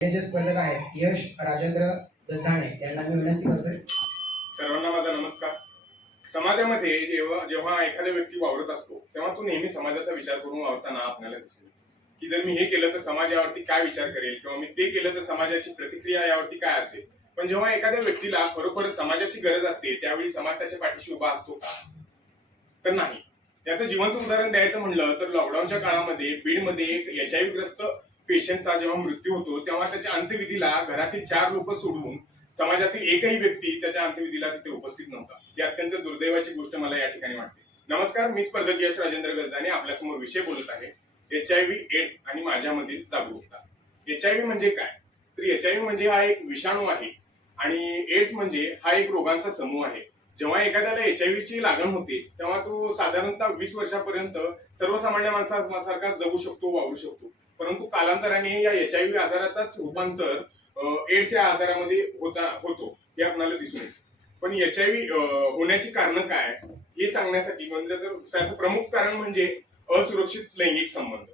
जे स्पर्धक आहेत यश राजेंद्र गजधाणे यांना मी विनंती करतोय. सर्वांना माझा नमस्कार. समाजामध्ये जेव्हा जेव्हा एखादा व्यक्ती वावरत असतो तेव्हा तो नेहमी समाजाचा विचार करून वावरताना आपल्याला दिसतो की जर मी हे केलं तर समाज यावरती काय विचार करेल किंवा मी ते केलं तर समाजाची प्रतिक्रिया यावरती काय असेल. पण जेव्हा एखाद्या व्यक्तीला खरोखर समाजाची गरज असते त्यावेळी समाज त्याच्या पाठीशी उभा असतो का? तर नाही. याचं जिवंत उदाहरण द्यायचं म्हणलं तर लॉकडाऊनच्या काळामध्ये बीडमध्ये एक HIV ग्रस्त पेशंटचा जेव्हा मृत्यू होतो तेव्हा त्याच्या अंत्यविधीला घरातील 4 लोक सोडून समाजातील एकही व्यक्ती त्याच्या अंत्यविधीला तिथे उपस्थित नव्हता. ही अत्यंत दुर्दैवाची गोष्ट मला या ठिकाणी वाटते. नमस्कार, मी स्पर्धक यश राजेंद्र गजधाणे आपल्यासमोर विषय बोलत आहे HIV एड्स आणि माझ्यामधील जागरूकता. HIV म्हणजे काय? तर HIV म्हणजे हा एक विषाणू आहे आणि एड्स म्हणजे हा एक रोगांचा समूह आहे. जेव्हा एखाद्याला HIV ची लागण होते तेव्हा तो साधारणतः 20 वर्षापर्यंत सर्वसामान्य माणसासारखा जगू शकतो, वावरू शकतो. परंतु कालांतराने या HIV आजाराचाच रूपांतर एड्स या आजारामध्ये होतो हे आपल्याला दिसून येते. पण HIV होण्याची कारण काय हे सांगण्यासाठी म्हणजे तर त्याचं प्रमुख कारण म्हणजे असुरक्षित लैंगिक संबंध.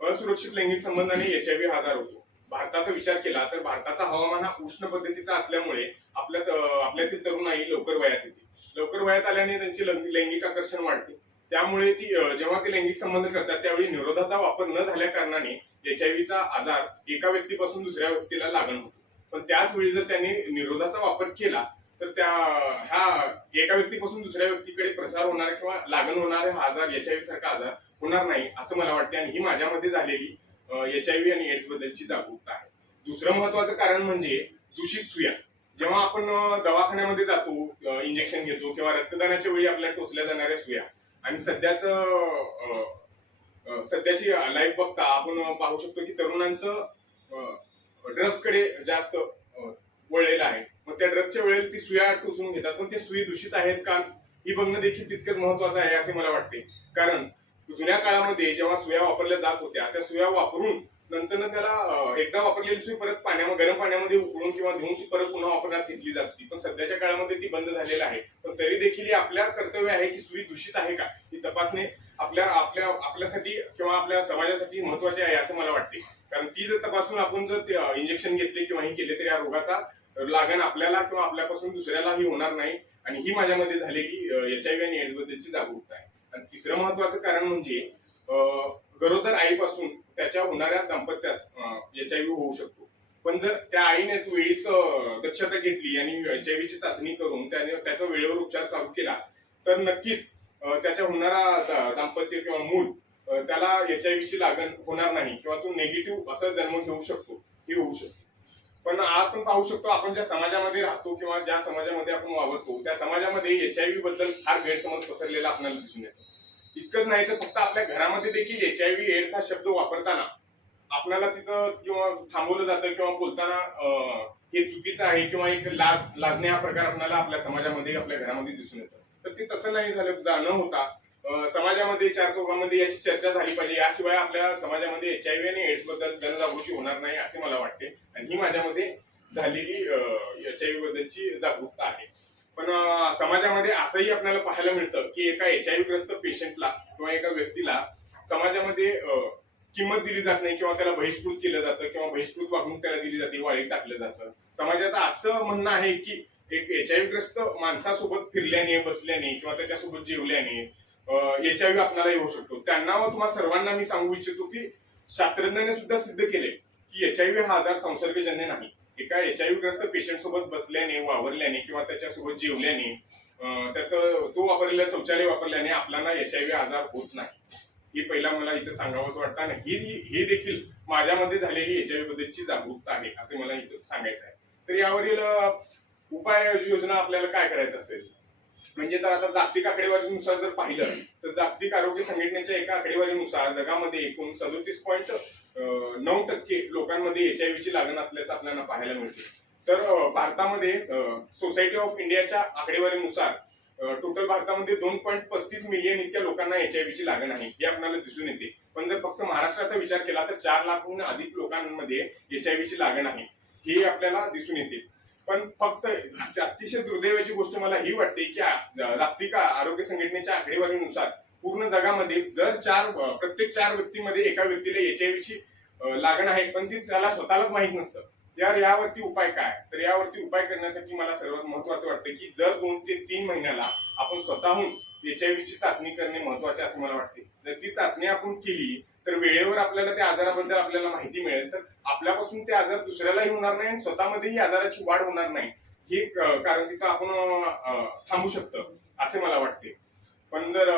असुरक्षित लैंगिक संबंधाने HIV हा आजार होतो. भारताचा विचार केला तर भारताचा हवामान हा उष्ण पद्धतीचा असल्यामुळे आपल्यातील तरुणाई लवकर वयात येते. लवकर वयात आल्याने त्यांची लैंगिक आकर्षण वाढते. त्यामुळे ती जेव्हा ते लैंगिक संबंध करतात त्यावेळी निरोधाचा वापर न झाल्या कारणाने HIVचा आजार एका व्यक्तीपासून दुसऱ्या व्यक्तीला लागण होतो. पण त्याच वेळी जर त्यांनी निरोधाचा वापर केला तर ह्या एका व्यक्तीपासून दुसऱ्या व्यक्तीकडे प्रसार होणारा किंवा लागण होणारा हा आजार HIV सारखा आजार होणार नाही असं मला वाटते. आणि ही माझ्यामध्ये झालेली HIV आणि एड्स बद्दलची जागरूकता आहे. दुसरं महत्वाचं कारण म्हणजे दूषित सुया. जेव्हा आपण दवाखान्यामध्ये जातो, इंजेक्शन घेतो किंवा रक्तदानाच्या वेळी आपल्याला टोचल्या जाणाऱ्या सुया आणि सध्याची लाईफ बघता आपण पाहू शकतो की तरुणांचं ड्रग्स कडे जास्त वळलेलं आहे. मग त्या ड्रग्सच्या वेळेला ती सुया टोचून घेतात, पण ते सुई दूषित आहेत का ही बघणं देखील तितकंच महत्वाचं आहे असे मला वाटते. कारण जुन्या काळामध्ये जेव्हा सुया वापरल्या जात होत्या त्या सुया वापरून नंतर त्याला एकदा वापरलेली सुई परत गरम पाण्यामध्ये उकळून किंवा धुवून ती परत पुन्हा वापरण्यात घेतली जात होती. पण सध्याच्या काळामध्ये ती बंद झालेली आहे. पण तरी देखील आपल्या कर्तव्य आहे की सुई दूषित आहे का ही तपासणे आपल्यासाठी किंवा आपल्या समाजासाठी महत्वाचे आहे असं मला वाटते. कारण ती जर तपासून आपण जर इंजेक्शन घेतले किंवा हे केले तर या रोगाचा लागण आपल्याला किंवा आपल्यापासून दुसऱ्यालाही होणार नाही. आणि ही माझ्यामध्ये झालेली HIV आणि एड्स बद्दलची जागरूकता आहे. आणि तिसरं महत्वाचं कारण म्हणजे गरोदर आईपासून त्याच्या होणाऱ्या दाम्पत्यास HIV होऊ शकतो. पण जर त्या आईनेच वेळीच दक्षता घेतली आणि HIV ची चाचणी करून त्याचा वेळेवर उपचार चालू केला तर नक्कीच त्याच्या होणारा दाम्पत्य किंवा मूल त्याला HIV ची लागण होणार नाही किंवा तो निगेटिव्ह असा जन्म घेऊ शकतो, हे होऊ शकतो. पण आपण पाहू शकतो आपण ज्या समाजामध्ये राहतो किंवा ज्या समाजामध्ये आपण वावरतो त्या समाजामध्ये HIV बद्दल फार गैरसमज पसरलेला आपल्याला दिसून येतो. इतकंच नाही तर फक्त आपल्या घरामध्ये देखील HIV एड्स हा शब्द वापरताना आपल्याला तिथं किंवा थांबवलं जातं किंवा बोलताना हे चुकीचं आहे किंवा एक लाजणे हा प्रकार आपल्या समाजामध्ये आपल्या घरामध्ये दिसून येतो. तर ते तसं नाही न होता समाजामध्ये 4 चौघांमध्ये याची चर्चा झाली पाहिजे. याशिवाय आपल्या समाजामध्ये HIV आणि एड्स बद्दल जनजागृती होणार नाही असे मला वाटते. आणि ही माझ्यामध्ये झालेली HIV बद्दलची जागरूकता आहे. पण समाजामध्ये असंही आपल्याला पाहायला मिळतं की एका HIV ग्रस्त पेशंटला किंवा एका व्यक्तीला समाजामध्ये किंमत दिली जात नाही किंवा त्याला बहिष्कृत केलं जातं किंवा बहिष्कृत वागणूक त्याला दिली जाते, वाळीत टाकलं जातं. समाजाचं असं म्हणणं आहे की एक HIV ग्रस्त माणसासोबत फिरल्याने, बसल्याने किंवा त्याच्यासोबत जेवल्याने HIV आपल्याला येऊ शकतो. त्यांना व तुम्हा सर्वांना मी सांगू इच्छितो की शास्त्रज्ञांनी सुद्धा सिद्ध केले की HIV हा आजार संसर्गजन्य नाही. एका HIV ग्रस्त पेशंट सोबत बसल्याने, वावरल्याने किंवा त्याच्यासोबत जेवल्याने, तो वापरलेलं शौचालय वापरल्याने आपल्याला HIV आजार होत नाही. हे पहिला मला इथं सांगावंसं वाटतं. आणि हे देखील माझ्यामध्ये झालेली HIV बद्दलची जागरूकता आहे असे मला इथं सांगायचं आहे. तर यावरील उपाय योजना आपल्याला काय करायचं असेल म्हणजे तर आता जागतिक आकडेवारीनुसार जर पाहिलं तर जागतिक आरोग्य संघटनेच्या एका आकडेवारीनुसार जगामध्ये एकूण 37.9% लोकांमध्ये HIV ची लागण असल्याचं आपल्याला पाहायला मिळते. तर भारतामध्ये सोसायटी ऑफ इंडियाच्या आकडेवारीनुसार टोटल भारतामध्ये 2.35 मिलियन इतक्या लोकांना HIV ची लागण आहे हे आपल्याला दिसून येते. पण जर फक्त महाराष्ट्राचा विचार केला तर 4 लाखाहून अधिक लोकांमध्ये HIV ची लागण आहे हे आपल्याला दिसून येते. पण फक्त अतिशय दुर्दैवाची गोष्ट मला ही वाटते की जागतिक आरोग्य संघटनेच्या आकडेवारीनुसार पूर्ण जगामध्ये जर प्रत्येक 4 व्यक्तीमध्ये एका व्यक्तीला HIV ची लागण आहे, पण ती त्याला स्वतःलाच माहित नसतं. यावरती उपाय काय? तर यावरती उपाय करण्यासाठी मला सर्वात महत्वाचं वाटतं की जर 2 ते 3 महिन्याला आपण स्वतःहून HIV ची चाचणी करणे महत्वाचे असे मला वाटते. जर ती चाचणी आपण केली तर वेळेवर आपल्याला त्या आजाराबद्दल आपल्याला माहिती मिळेल, तर आपल्यापासून ते आजार दुसऱ्यालाही होणार नाही आणि स्वतःमध्येही आजाराची वाढ होणार नाही. हे कारण तिथं आपण थांबू शकतं असे मला वाटते. पण जर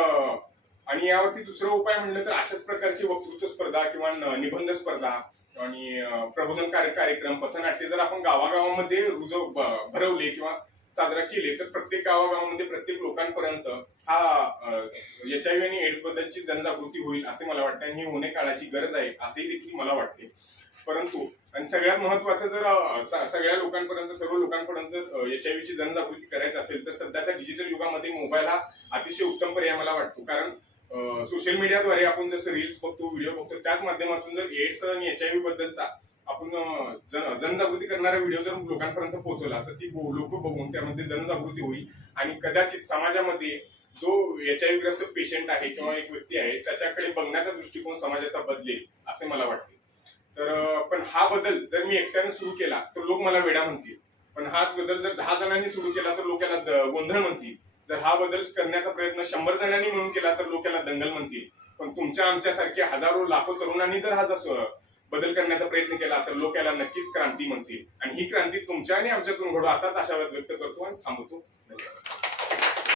आणि यावरती दुसरा उपाय म्हणलं तर अशाच प्रकारची वक्तृत्व स्पर्धा किंवा निबंध स्पर्धा आणि प्रबोधनकारी कार्यक्रम, पथनाट्य जर आपण गावागावामध्ये भरवले किंवा साजरा केले तर प्रत्येक गावागावामध्ये प्रत्येक लोकांपर्यंत हा HIV आणि एड्स बद्दलची जनजागृती होईल असे मला वाटते आणि ही होणे काळाची गरज आहे असेही देखील मला वाटते. परंतु आणि सगळ्यात महत्वाचं जर सगळ्या लोकांपर्यंत सर्व लोकांपर्यंत HIV ची जनजागृती करायची असेल तर सध्याच्या डिजिटल युगामध्ये मोबाईल हा अतिशय उत्तम पर्याय मला वाटतो. कारण सोशल मीडियाद्वारे आपण जसं रील्स बघतो, व्हिडिओ बघतो, त्याच माध्यमातून जर एड्स आणि HIV बद्दलचा आपण जनजागृती करणारा व्हिडिओ जर लोकांपर्यंत पोहोचवला तर ती लोक बघून त्यामध्ये जनजागृती होईल आणि कदाचित समाजामध्ये जो HIV ग्रस्त पेशंट आहे किंवा एक व्यक्ती आहे त्याच्याकडे बघण्याचा दृष्टिकोन समाजाचा बदलेल असे मला वाटते. तर पण हा बदल जर मी एकट्याने सुरू केला तर लोक मला वेडा म्हणतील, पण हाच बदल जर 10 जणांनी सुरू केला तर लोक याला गोंधळ म्हणतील. जर हा बदल करण्याचा प्रयत्न 100 जणांनी मिळून केला तर लोक याला दंगल म्हणतील. पण तुमच्या आमच्यासारख्या हजारो लाखो तरुणांनी जर हा बदल करण्याचा प्रयत्न केला तर लोक याला नक्कीच क्रांती म्हणतील आणि ही क्रांती तुमच्या आणि आमच्यातून घडो असाच आशावाद व्यक्त करतो आणि थांबवतो. धन्यवाद.